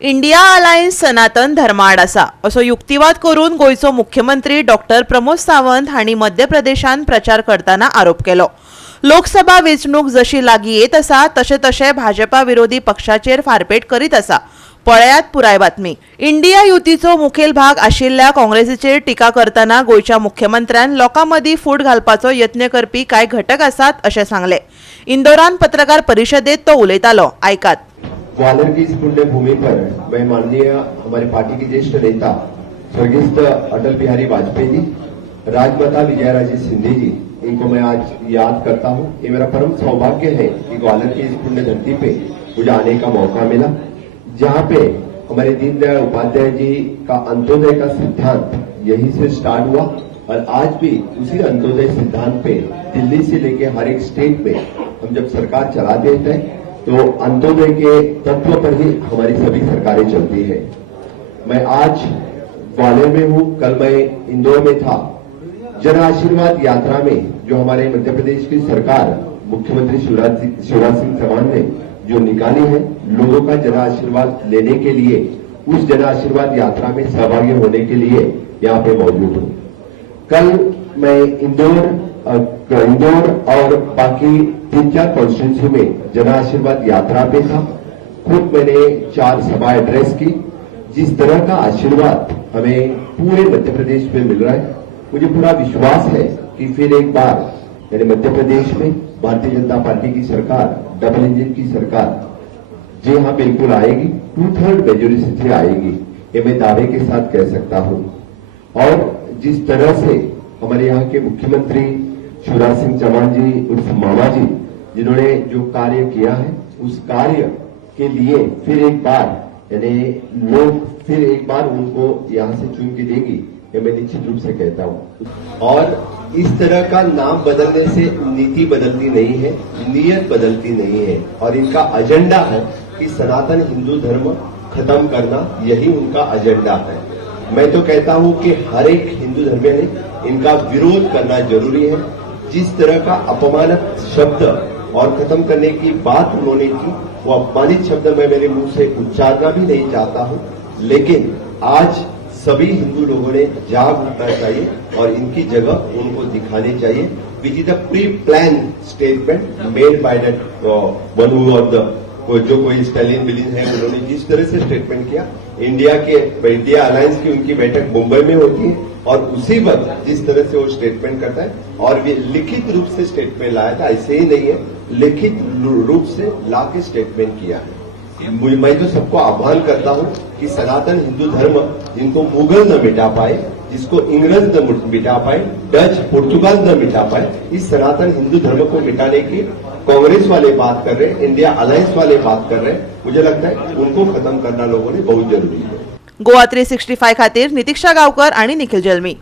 India alliance सनातन धर्माआड आसा असो युक्तिवाद करून गोयचो मुख्यमंत्री डॉक्टर प्रमोद सावंत हांणी मध्य प्रदेशांत प्रचार करताना आरोप केलो। लोकसभा वेंचणूक जशी लागीं येत आसा तशे तशे भाजपा विरोधी पक्षाचेर फारपेट करीत आसा। पळयात पुराय बातमी। इंडिया युतीचो मुखेल भाग आशिल्ल्या काँग्रेसीचेर टिका करताना गोयच्या मुख्यमंत्र्यान लोकां मदीं फूट घालपाचो यत्न करपी कांय घटक आसात अशें सांगलें। इंदोरान पत्रकार परिशदेत तो उलयतालो, आयकात। ग्वालियर की इस पुण्य भूमि पर मैं माननीय हमारे पार्टी के ज्येष्ठ नेता स्वर्गीय अटल बिहारी वाजपेयी जी, राजमाता विजयाराजे सिंधिया जी, इनको मैं आज याद करता हूँ। ये मेरा परम सौभाग्य है कि ग्वालियर की इस पुण्य धरती पे मुझे आने का मौका मिला, जहाँ पे हमारे दीनदयाल उपाध्याय जी का अंत्योदय का सिद्धांत यहीं से स्टार्ट हुआ और आज भी उसी अंत्योदय सिद्धांत पे दिल्ली से लेके हर एक स्टेट में हम जब सरकार चला देते हैं तो अंत्योदय के तत्व पर ही हमारी सभी सरकारें चलती है। मैं आज ग्वालियर में हूँ, कल मैं इंदौर में था। जन आशीर्वाद यात्रा में जो हमारे मध्य प्रदेश की सरकार मुख्यमंत्री शिवराज सिंह चौहान ने जो निकाली है, लोगों का जन आशीर्वाद लेने के लिए, उस जन आशीर्वाद यात्रा में सहभागी होने के लिए यहाँ पे मौजूद हूँ। कल मैं इंदौर और बाकी 3-4 कॉन्स्टिट्यूंसी में जन आशीर्वाद यात्रा पे था। खुद मैंने 4 सभा एड्रेस की। जिस तरह का आशीर्वाद हमें पूरे मध्य प्रदेश में मिल रहा है, मुझे पूरा विश्वास है कि फिर एक बार यानी मध्य प्रदेश में भारतीय जनता पार्टी की सरकार, डबल इंजन की सरकार जी हाँ बिल्कुल आएगी, 2/3 मेजोरिटी से आएगी, ये मैं दावे के साथ कह सकता हूं। और जिस तरह से हमारे यहाँ के मुख्यमंत्री शिवराज सिंह चौहान जी उर्फ मामा जी, जिन्होंने जो कार्य किया है, उस कार्य के लिए फिर एक बार यानी लोग फिर एक बार उनको यहाँ से चुन के देंगी, ये मैं निश्चित रूप से कहता हूँ। और इस तरह का नाम बदलने से नीति बदलती नहीं है, नीयत बदलती नहीं है, और इनका एजेंडा है कि सनातन हिंदू धर्म खत्म करना, यही उनका एजेंडा है। मैं तो कहता हूं कि हर एक हिंदू धर्म ने इनका विरोध करना जरूरी है। जिस तरह का अपमानक शब्द और खत्म करने की बात उन्होंने की, वो अपमानित शब्द मैं मेरे मुंह से उच्चारना भी नहीं चाहता हूं, लेकिन आज सभी हिंदू लोगों ने जाग उठना चाहिए और इनकी जगह उनको दिखानी चाहिए। Which is the pre plan statement made by that one who of the जो कोई स्टालिन बिलिन है, उन्होंने जिस तरह से स्टेटमेंट किया, इंडिया अलायंस की उनकी बैठक मुंबई में होती है और उसी वक्त जिस तरह से वो स्टेटमेंट करता है और वे लिखित रूप से स्टेटमेंट लाया था, ऐसे ही नहीं है, लिखित रूप से ला के स्टेटमेंट किया है। मैं तो सबको आह्वान करता हूं कि सनातन हिंदू धर्म जिनको मुगल न मिटा पाए, जिसको इंग्रज न मिटा पाए, डच पुर्तगाल न मिटा पाए, इस सनातन हिंदू धर्म को मिटाने की कांग्रेस वाले बात कर रहे हैं, इंडिया अलायंस वाले बात कर रहे हैं। मुझे लगता है उनको खत्म करना लोगों ने बहुत जरूरी है। गोवा 365 खातीर नितीक्षा गांवकर आणि निखिल जल्मी।